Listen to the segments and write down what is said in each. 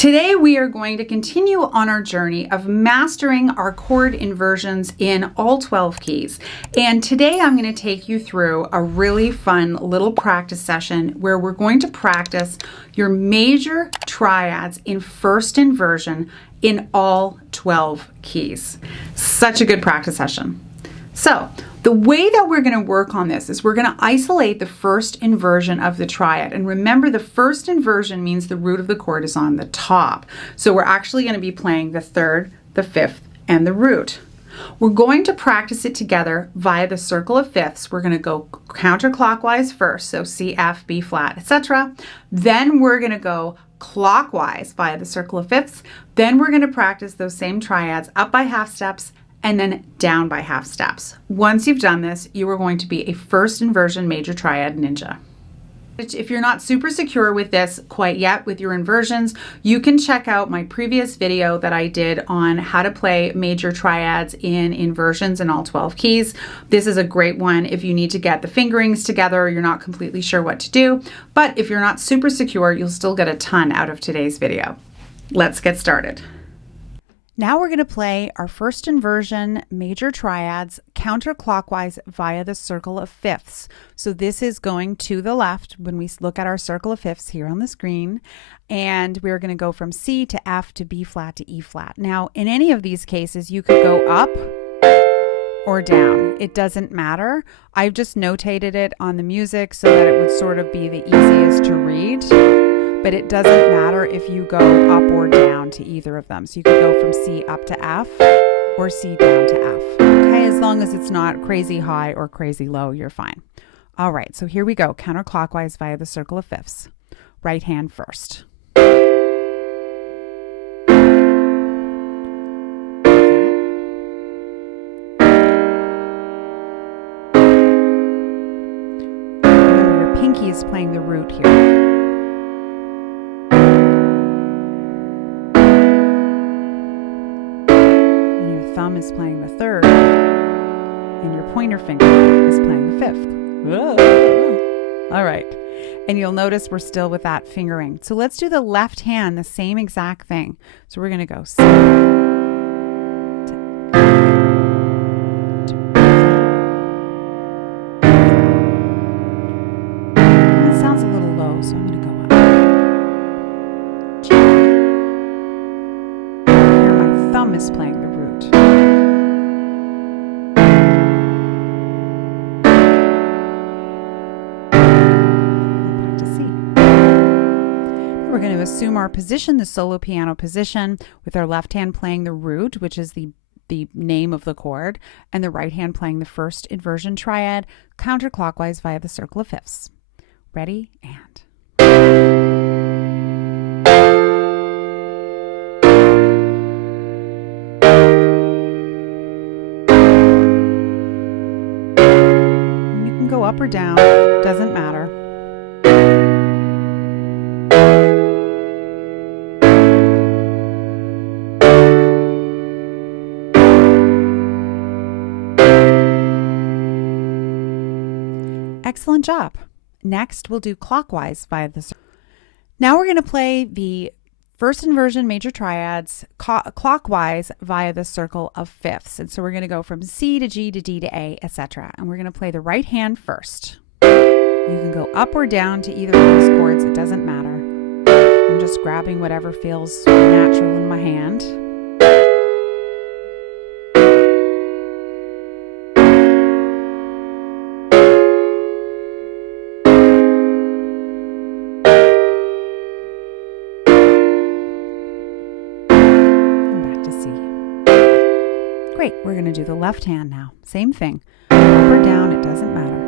Today we are going to continue on our journey of mastering our chord inversions in all 12 keys. And today I'm going to take you through a really fun little practice session where we're going to practice your major triads in first inversion in all 12 keys. Such a good practice session. So the way that we're going to work on this is we're going to isolate the first inversion of the triad. And remember, the first inversion means the root of the chord is on the top. So we're actually going to be playing the third, the fifth, and the root. We're going to practice it together via the circle of fifths. We're going to go counterclockwise first, so C, F, B flat, etc. Then we're going to go clockwise via the circle of fifths. Then we're going to practice those same triads up by half steps and then down by half steps. Once you've done this, you are going to be a first inversion major triad ninja. If you're not super secure with this quite yet with your inversions, you can check out my previous video that I did on how to play major triads in inversions in all 12 keys. This is a great one if you need to get the fingerings together, you're not completely sure what to do. But if you're not super secure, you'll still get a ton out of today's video. Let's get started. Now we're going to play our first inversion major triads counterclockwise via the circle of fifths. So this is going to the left when we look at our circle of fifths here on the screen. And we're going to go from C to F to B flat to E flat. Now, in any of these cases, you could go up or down. It doesn't matter. I've just notated it on the music so that it would sort of be the easiest to read. But it doesn't matter if you go up or down to either of them. So you could go from C up to F or C down to F. Okay, as long as it's not crazy high or crazy low, you're fine. All right, so here we go. Counterclockwise via the circle of fifths. Right hand first. Remember, your pinky is playing the root here. Thumb is playing the third, and your pointer finger is playing the fifth. Whoa. All right. And you'll notice we're still with that fingering. So let's do the left hand, the same exact thing. So we're going to go C to F to B. That sounds a little low, so I'm going to go up. G. Here my thumb is playing the root. We're going to assume our position, the solo piano position, with our left hand playing the root, which is the name of the chord, and the right hand playing the first inversion triad, counterclockwise via the circle of fifths. Ready? And. You can go up or down, doesn't matter. Excellent job. Next, we'll do clockwise via the circle. Now we're going to play the first inversion major triads clockwise via the circle of fifths. And so we're going to go from C to G to D to A, etc. And we're going to play the right hand first. You can go up or down to either of these chords. It doesn't matter. I'm just grabbing whatever feels natural in my hand. Great, we're going to do the left hand now. Same thing. Up or down, it doesn't matter.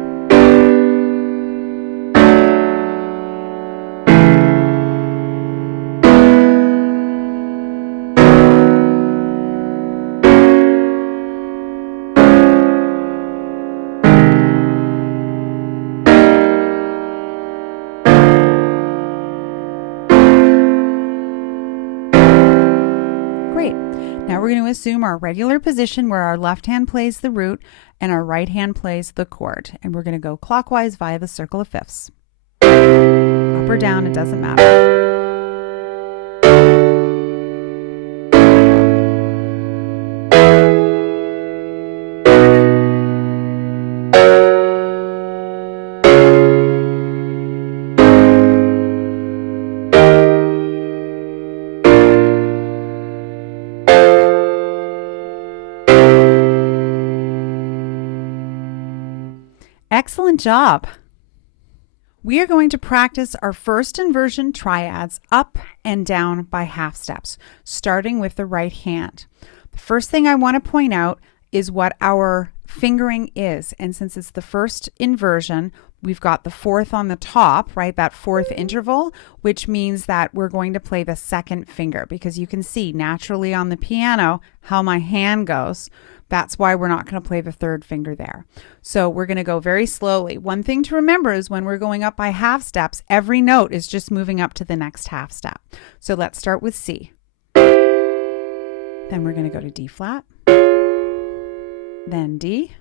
Great. Now we're going to assume our regular position where our left hand plays the root and our right hand plays the chord. And we're going to go clockwise via the circle of fifths. Up or down, it doesn't matter. Excellent job. We are going to practice our first inversion triads up and down by half steps, starting with the right hand. The first thing I want to point out is what our fingering is. And since it's the first inversion, we've got the fourth on the top, right? That fourth interval, which means that we're going to play the second finger, because you can see naturally on the piano how my hand goes. That's why we're not going to play the third finger there. So we're going to go very slowly. One thing to remember is when we're going up by half steps, every note is just moving up to the next half step. So let's start with C. Then we're going to go to D flat, then D,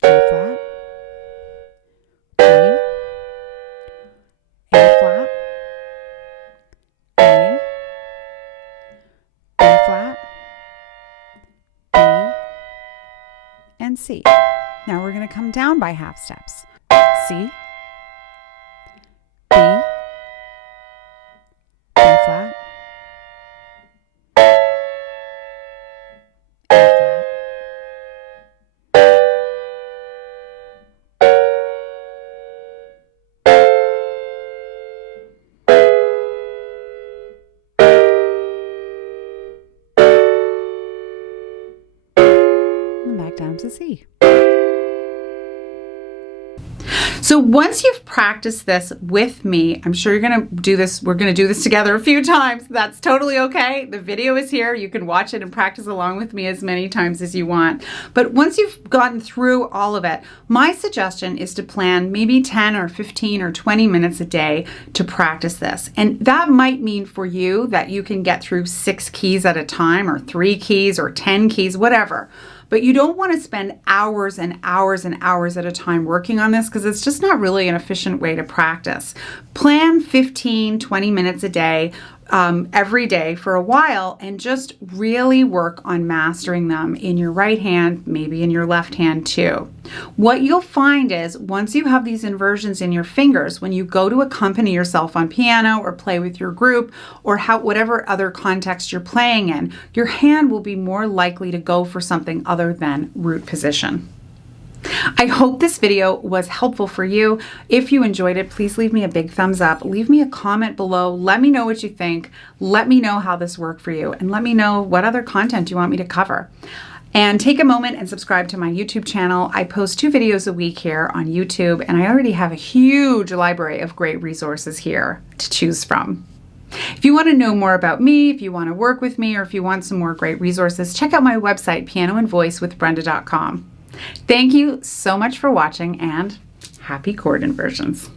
G flat, D, A flat, A, B flat, B, and C. Now we're going to come down by half steps. C, B, B flat, A flat, and back down to C. So once you've practiced this with me, I'm sure you're going to do this. We're going to do this together a few times. That's totally okay. The video is here. You can watch it and practice along with me as many times as you want. But once you've gotten through all of it, my suggestion is to plan maybe 10 or 15 or 20 minutes a day to practice this. And that might mean for you that you can get through 6 keys at a time, or 3 keys, or 10 keys, whatever. But you don't want to spend hours and hours and hours at a time working on this, because it's just not really an efficient way to practice. Plan 15, 20 minutes a day, every day for a while, and just really work on mastering them in your right hand, maybe in your left hand too. What you'll find is once you have these inversions in your fingers, when you go to accompany yourself on piano or play with your group or whatever other context you're playing in, your hand will be more likely to go for something other than root position. I hope this video was helpful for you. If you enjoyed it, please leave me a big thumbs up. Leave me a comment below. Let me know what you think. Let me know how this worked for you, and let me know what other content you want me to cover. And take a moment and subscribe to my YouTube channel. I post 2 videos a week here on YouTube, and I already have a huge library of great resources here to choose from. If you want to know more about me, if you want to work with me, or if you want some more great resources, check out my website, pianoandvoicewithbrenda.com. Thank you so much for watching, and happy chord inversions.